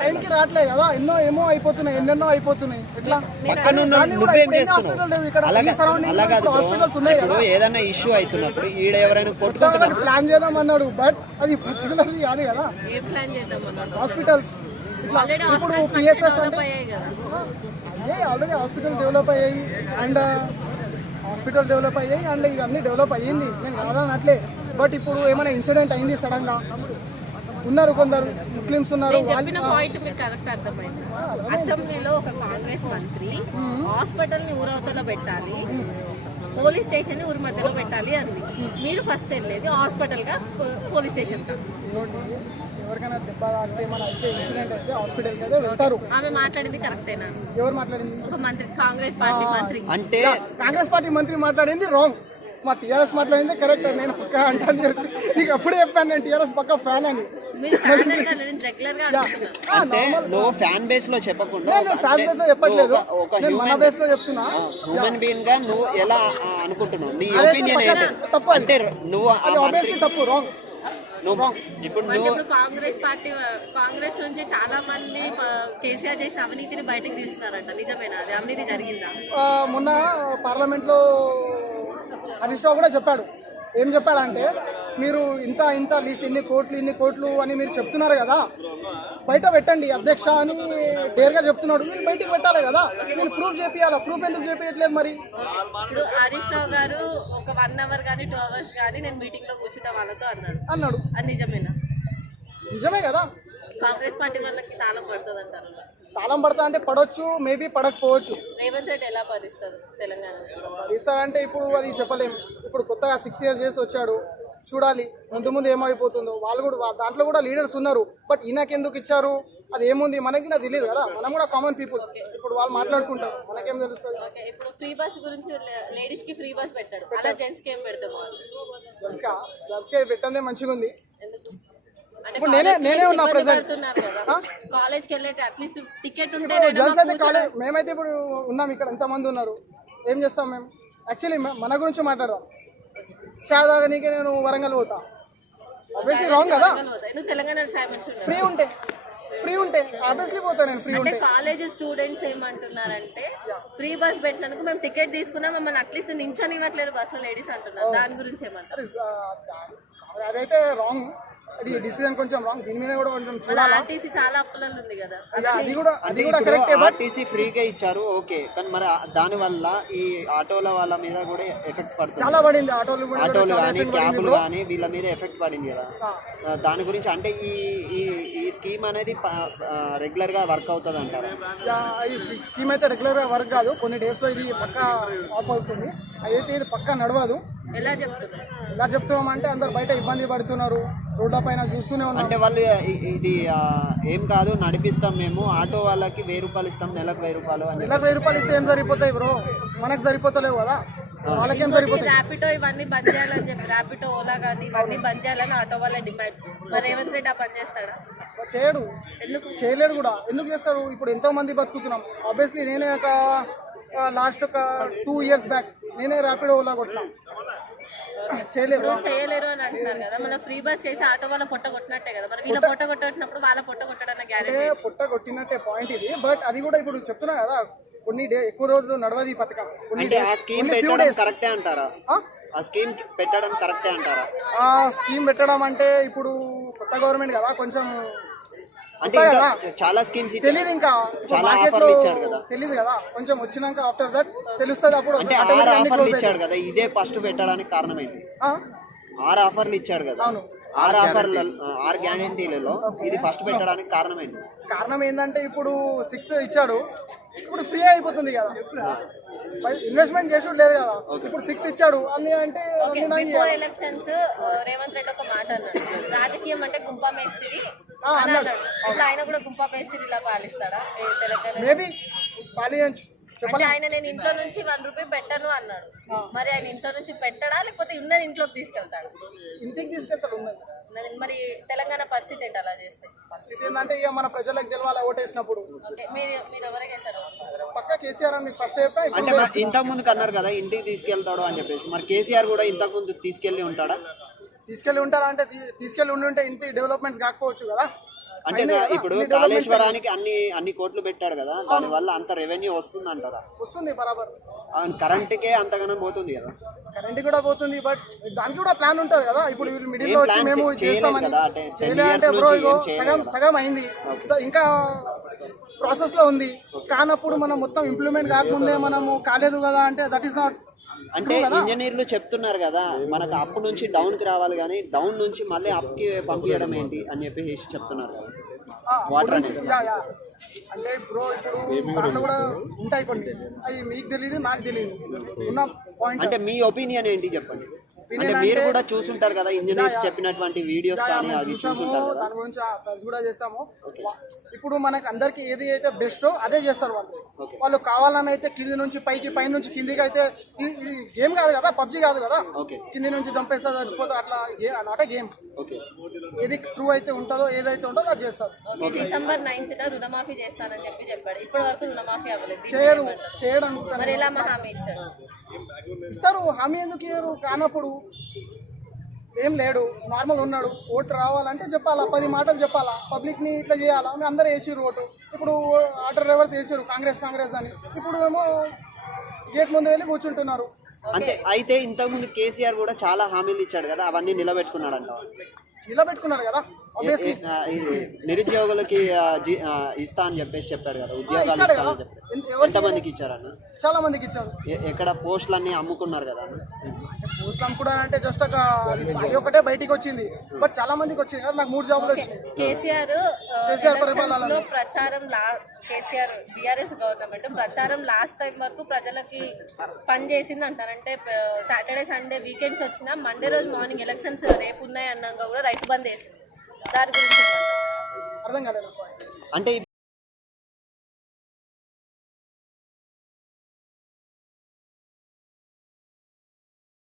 టైంకి రావట్లేదు కదా, ఎన్నో అయిపోతున్నాయి, ఎన్నెన్నో అయిపోతున్నాయి. ఎట్లా హాస్పిటల్స్ ఉన్నాయి కదా, ఏదైనా ఇష్యూ అవుతున్నప్పుడు ఈడ ఎవరైనా కొట్టుకుంటున్నారు ప్లాన్ చేద్దాం అన్నాడు. బట్ అది పర్టికులర్లీ కాదు కదా. హాస్పిటల్స్ ఇప్పుడు పిఎస్ఎస్ అంటే ఆల్రెడీ హాస్పిటల్ డెవలప్ అయ్యాయి అండ్ ఇవన్నీ డెవలప్ అయ్యింది, నేను కాదనట్లే. బట్ ఇప్పుడు ఏమైనా ఇన్సిడెంట్ అయింది సడన్ గా, ఉన్నారు కొందరు ముస్లిమ్స్ ఉన్నారు. చెప్పిన పాయింట్ మీకు కరెక్ట్ అర్థమైంది. అసెంబ్లీలో ఒక కాంగ్రెస్ మంత్రి హాస్పిటల్ ని ఊరవతలో పెట్టాలి, పోలీస్ స్టేషన్ ని ఊరి మధ్యలో పెట్టాలి అంది. మీరు ఫస్ట్ వెళ్ళేది హాస్పిటల్ గా పోలీస్ స్టేషన్ కా? ఎవరికైనా దెబ్బ ఏమైనా అయితే ఇన్సిడెంట్ అయితే హాస్పిటల్కి అయితే వెళ్తారు. ఆమె మాట్లాడింది కరెక్టేనా? ఎవరు మాట్లాడింది? ఒక మంత్రి, కాంగ్రెస్ పార్టీ మంత్రి. అంటే కాంగ్రెస్ పార్టీ మంత్రి మాట్లాడింది రాంగ్, మా టీఆర్ఎస్ మాట్లాడింది కరెక్ట్. నేను పక్క అంటాను చెప్పి నీకు ఎప్పుడు చెప్పాను, నేను టీఆర్ఎస్ పక్క ఫ్యాన్ అని. అంటే నువ్వు ఫ్యాన్ బేస్ లో చెప్పకుండా చెప్పట్లేదు, ఒక బేస్ లో చెప్తున్నా. హ్యూమన్ బీయింగ్ గా నువ్వు ఎలా అనుకుంటున్నావు, నీ ఒపీనియన్ ఏంటి? అంటే నువ్వు తప్పు, రాంగ్. ఇప్పుడు కాంగ్రెస్ నుంచి చాలా మంది కేసీఆర్ చేసిన అవినీతిని బయటకు తీస్తున్నారంట, నిజమేనా? అది అవినీతి జరిగిందా? మొన్న పార్లమెంట్ లో హరీష్ రావు కూడా చెప్పాడు. ఏం చెప్పాడంటే, మీరు ఇంత లిస్ట్ ఇన్ని కోట్లు అని మీరు చెప్తున్నారు కదా, బయట పెట్టండి అధ్యక్ష అని డేర్గా చెప్తున్నాడు. వీళ్ళు బయటికి పెట్టాలి కదా, వీళ్ళు ప్రూఫ్ చేపియాలి. ప్రూఫ్ ఎందుకు చేపించట్లేదు మరి? ఇప్పుడు హరీష్ రావు గారు ఒక 1 అవర్ కానీ 2 అవర్స్ కానీ నేను మీటింగ్ లో కూర్చుంటా వాళ్ళతో అన్నాడు. అది నిజమేనా? నిజమే కదా. కాంగ్రెస్ పార్టీ వాళ్ళకి తాళం పడుతుంది అంటారు. తాళం పడతా అంటే పడవచ్చు, మేబీ పడకపోవచ్చు. రేవంత్ రెడ్డి ఎలా భరిస్తారు తెలంగాణ? భరిస్తారంటే ఇప్పుడు అది చెప్పలేము. ఇప్పుడు కొత్తగా 6 years చేసి వచ్చాడు, చూడాలి ముందు ఏమైపోతుందో. వాళ్ళు కూడా దాంట్లో కూడా లీడర్స్ ఉన్నారు. బట్ ఈయనకి ఎందుకు ఇచ్చారు అది ఏముంది మనకి నాకు తెలియదు కదా, మనం కూడా కామన్ పీపుల్. ఇప్పుడు వాళ్ళు మాట్లాడుకుంటారు, మనకేం తెలుస్తుంది. ఇప్పుడు ఫ్రీ బస్ గురించి, లేడీస్ కి ఫ్రీ బస్ పెట్టాడు, అలా జెంట్స్ కి ఏం పెడతాము? జెంట్స్ కి పెట్టందే మంచిగా ఉంది. ఇప్పుడు నేనే ఉన్నా ప్రెసెంట్, కాలేజ్ కి వెళ్ళే అట్లీస్ట్ టికెట్ ఉంటే. జెంట్స్ అయితే కాలేజ్, మేమైతే ఇప్పుడు ఉన్నాం ఇక్కడ, ఎంతమంది ఉన్నారు, ఏం చేస్తాం మేము? యాక్చువల్లీ మన గురించి మాట్లాడదాం. చాయ్ తాగనీకే నేను వరంగల్ పోతా, ఆబ్వియస్లీ రాంగ్ కదా. తెలంగాణ ఫ్రీ ఉంటే ఆబ్వియస్లీ పోతా నేను. ఫ్రీ ఉంటే కాలేజ్ స్టూడెంట్స్ ఏమంటున్నారంటే, ఫ్రీ బస్ పెట్టినందుకు మేము టికెట్ తీసుకున్నాం, మమ్మల్ని అట్లీస్ట్ నించొని ఇవ్వట్లేదు బస్సులో లేడీస్ అంటున్నారు. దాని గురించి ఏమంటారు? అదైతే రాంగ్, అది డిసిజన్ కొంచెం రాంగ్. దీని మీద కూడా కొంచెం చూడాలి. ఆర్టీసీ చాలా అప్పులలో ఉంది కదా, అది కూడా కరెక్టే. ఆర్టీసీ ఫ్రీగా ఇచ్చారు ఓకే, కానీ మరి దాని వల్ల ఈ ఆటోల వాళ్ళ మీద కూడా ఎఫెక్ట్ పడుతుంది. చాలా పడింది, ఆటోలు కానీ క్యాబులు కానీ వీళ్ళ మీద ఎఫెక్ట్ పడింది కదా. దాని గురించి అంటే ఈ స్కీమ్ అనేది రెగ్యులర్ గా వర్క్ అవుతుంది అంటారు? ఈ స్కీమ్ అయితే రెగ్యులర్ గా వర్క్ కాదు, కొన్ని డేస్ లో ఇది పక్కా ఆఫ్ అవుతుంది. అయితే ఇది పక్కా నడవదు. ఎలా చెప్తున్నాం అంటే, అందరు బయట ఇబ్బంది పడుతున్నారు, రోడ్ల పైన చూస్తూనే ఉన్నాం. అంటే వాళ్ళు ఇది ఏం కాదు, నడిపిస్తాం మేము, ఆటో వాళ్ళకి 1000 రూపాయలు ఇస్తాం, నెలకు 1000 రూపాయలు. నెలకు 1000 రూపాయలు ఇస్తే ఏం సరిపోతాయి బ్రో? మనకు సరిపోతలేవు కదా, వాళ్ళకేం సరిపోతాయి? ర్యాపిడో ఇవన్నీ బంద్ చేయాలని చెప్పి, ర్యాపిడో, ఓలా కానీ ఇవన్నీ బంద్ చేయాలని ఆటో వాళ్ళ డిమాండ్. మరి రేవంత్ రెడ్డి ఆ పని చేస్తాడా? చేయడు. చేయలేడు కూడా. ఎందుకు చేస్తాడు? ఇప్పుడు ఎంతో మంది బతుకుతున్నాం. ఆబ్వియస్లీ నేనే ఒక లాస్ట్ ఒక 2 years బ్యాక్ నేనే ర్యాపిడో, ఓలా కొట్టినా. చేయలేరు అని అంటున్నారు కదా. మన ఫ్రీ బస్ చేసి ఆటో వాళ్ళ పొట్ట కొట్టినట్టే కదా, మరి వీళ్ళ పొట్ట కొట్టినప్పుడు వాళ్ళ పొట్ట కొట్టడానికి గ్యారెంటీ? పొట్ట కొట్టినట్టే పాయింట్ ఇది. బట్ అది కూడా ఇప్పుడు చెప్తున్నా కదా, కొన్ని ఎక్కువ రోజులు నడవది ఈ పథకం. ఆ స్కీమ్ పెట్టడం కరెక్టే అంటారా? ఆ స్కీమ్ పెట్టడం కరెక్టే అంటారా? ఆ స్కీమ్ పెట్టడం అంటే ఇప్పుడు కొత్త గవర్నమెంట్ కదా, కొంచెం అంటే చాలా స్కీమ్స్ తెలియదు, ఇంకా చాలా ఆఫర్లు ఇచ్చాడు కదా, తెలియదు కదా. కొంచెం వచ్చినాక ఆఫ్టర్ దట్ తెలుస్తుంది. అప్పుడు అంటే 6 ఆఫర్లు ఇచ్చాడు కదా, ఇదే ఫస్ట్ పెట్టడానికి కారణం ఏంటి? 6 ఆఫర్లు ఇచ్చాడు కదా, 6 ఆఫర్లు 6 గ్యారెంటీలలో ఇది ఫస్ట్ పెట్టడానికి కారణం ఏంటి? కారణం ఏంటంటే, ఇప్పుడు 6 ఇచ్చాడు, ఇప్పుడు ఫ్రీ అయిపోతుంది కదా, ఇన్వెస్ట్మెంట్ చేసుడు లేదు కదా. ఇప్పుడు 6 ఇచ్చాడు అన్ని అంటే. ఎలక్షన్స్ రేవంత్ రెడ్డి ఒక మాట అన్నాడు, రాజకీయం అంటే గుంపా మేస్త్రి అన్నాడు. ఇప్పుడు ఆయన కూడా గుంపా మేస్త్రి ఇలా పాలిస్తాడా తెలంగాణ? మేబీ పాలించు. అంటే ఆయన నేను ఇంట్లో నుంచి 1 రూపాయి పెట్టను అన్నాడు. మరి ఆయన ఇంట్లో నుంచి పెట్టడా, లేకపోతే ఉన్నది ఇంట్లోకి తీసుకెళ్తాడు? ఇంటికి తీసుకెళ్తాడు ఉన్నది. మరి తెలంగాణ పరిస్థితి ఏంటి అలా చేస్తే? పరిస్థితి ఏంటంటే, ఇక మన ప్రజలకు తెలవాలి ఓటేసినప్పుడు. మీరు ఎవరికి వేశారు? పక్కా కేసీఆర్ అని ఫస్ట్ చెప్పా. అంటే ఇంతకు ముందుకు అన్నారు కదా ఇంటికి తీసుకెళ్తాడు అని చెప్పేసి, మరి కేసీఆర్ కూడా ఇంతకు ముందు తీసుకెళ్లి ఉంటాడా? తీసుకెళ్ళి ఉంటారా అంటే తీసుకెళ్ళి ఉంటే ఇంటి డెవలప్మెంట్స్ కాకపోవచ్చు కదా. అంటే ఇప్పుడు కాళేశ్వరానికి అన్ని కోట్లు పెట్టాడు కదా, దాని వల్ల అంత రెవెన్యూ వస్తుంది అంటారా? వస్తుంది బరాబర్. కరెంట్కే అంతగానం పోతుంది కదా. కరెంట్ కూడా పోతుంది, బట్ దానికి కూడా ప్లాన్ ఉంటుంది కదా. ఇప్పుడు వీళ్ళు మిడిల్ లో వచ్చి మేము చేస్తామని చేయలేదంటే బ్రో ఇగో సగం అయింది, ఇంకా ప్రాసెస్ లో ఉంది. కానప్పుడు మనం మొత్తం ఇంప్లిమెంట్ కాకముందే మనము కాలేదు కదా అంటే దట్ ఈస్ నాట్. అంటే ఇంజనీర్లు చెప్తున్నారు కదా మనకు అప్పు నుంచి డౌన్ కి రావాలి, కానీ డౌన్ నుంచి మళ్ళీ అప్కి పంపించడం ఏంటి అని చెప్పేసి చెప్తున్నారు కదా. వాటర్ అంటే బ్రో ఇప్పుడు దాంట్లో కూడా ఉంటాయి కొన్ని, అవి మీకు తెలియదు నాకు తెలియదు ఉన్న పాయింట్. అంటే మీ ఒపీనియన్ ఏంటి చెప్పండి. అంటే మీరు కూడా చూసుంటారు కదా ఇంజనీర్స్ చెప్పినటువంటి వీడియోస్ కానీ అవి చూసుంటారు కదా. దాని గురించి సర్చ్ కూడా చేసాము. ఇప్పుడు మనకు అందరికి ఏది అయితే బెస్టో అదే చేస్తారు వాళ్ళు. వాళ్ళు కావాలని అయితే కింది నుంచి పైకి, పై నుంచి కిందికి అయితే ఇది గేమ్ కాదు కదా, పబ్జి కాదు కదా. కింది నుంచి చంపేస్తా చచ్చిపోతా అట్లా నాట్ గేమ్. ఏది ట్రూ అయితే ఉంటుందో ఏదైతే ఉంటుందో అది చేస్తారు. డిసెంబర్ 9th రుణమాఫీ చేస్తానని చెప్పాడు. ఇప్పటి వరకు రుణమాఫీ అవ్వలేదు. చేయడం మరి ఎలా హామీ ఇచ్చారు? ఇస్తారు. హామీ ఎందుకు ఇయ్యరు? కానప్పుడు ఏం లేడు, నార్మల్ ఉన్నాడు. ఓటు రావాలంటే చెప్పాలా, 10 మాటలు చెప్పాలా, పబ్లిక్ని ఇట్లా చేయాలా. అందరూ వేసిర్రు ఓటు. ఇప్పుడు ఆటో డ్రైవర్స్ వేసారు కాంగ్రెస్ అని. ఇప్పుడు ఏమో గేట్ ముందు వెళ్ళి కూర్చుంటున్నారు. అంటే అయితే ఇంతకుముందు కేసీఆర్ కూడా చాలా హామీలు ఇచ్చాడు కదా, అవన్నీ నిలబెట్టుకున్నాడంట. నిలబెట్టుకున్నారు కదా. నిరుద్యోగులకి ఇస్తా అని చెప్పాడు కదా, ఉద్యోగాలు ఇస్తా అని చెప్పాడు. ఎంతమందికి ఇచ్చారన్న? చాలా మందికి ఇచ్చారు. ఎక్కడ పోస్టులు అన్ని అమ్ముకున్నారు కదా. పోస్టులు అమ్ముకోవడం అంటే జస్ట్ అది ఒకటే బయటికి వచ్చింది, బట్ చాలా మందికి వచ్చింది కదా. నాకు 3 జాబ్లు వచ్చినాయి. కేసీఆర్ ప్రచారం కేసీఆర్ బీఆర్ఎస్ గవర్నమెంట్ ప్రచారం లాస్ట్ టైం వరకు ప్రజలకి పని చేసింది అంటారంటే సాటర్డే సండే వీకెండ్స్ వచ్చినా మండే రోజు మార్నింగ్ ఎలక్షన్స్ రేపు ఉన్నాయి అన్నాక కూడా రైతు బంద్ వేసింది. దాని గురించి అర్థం కాలేదు అంటే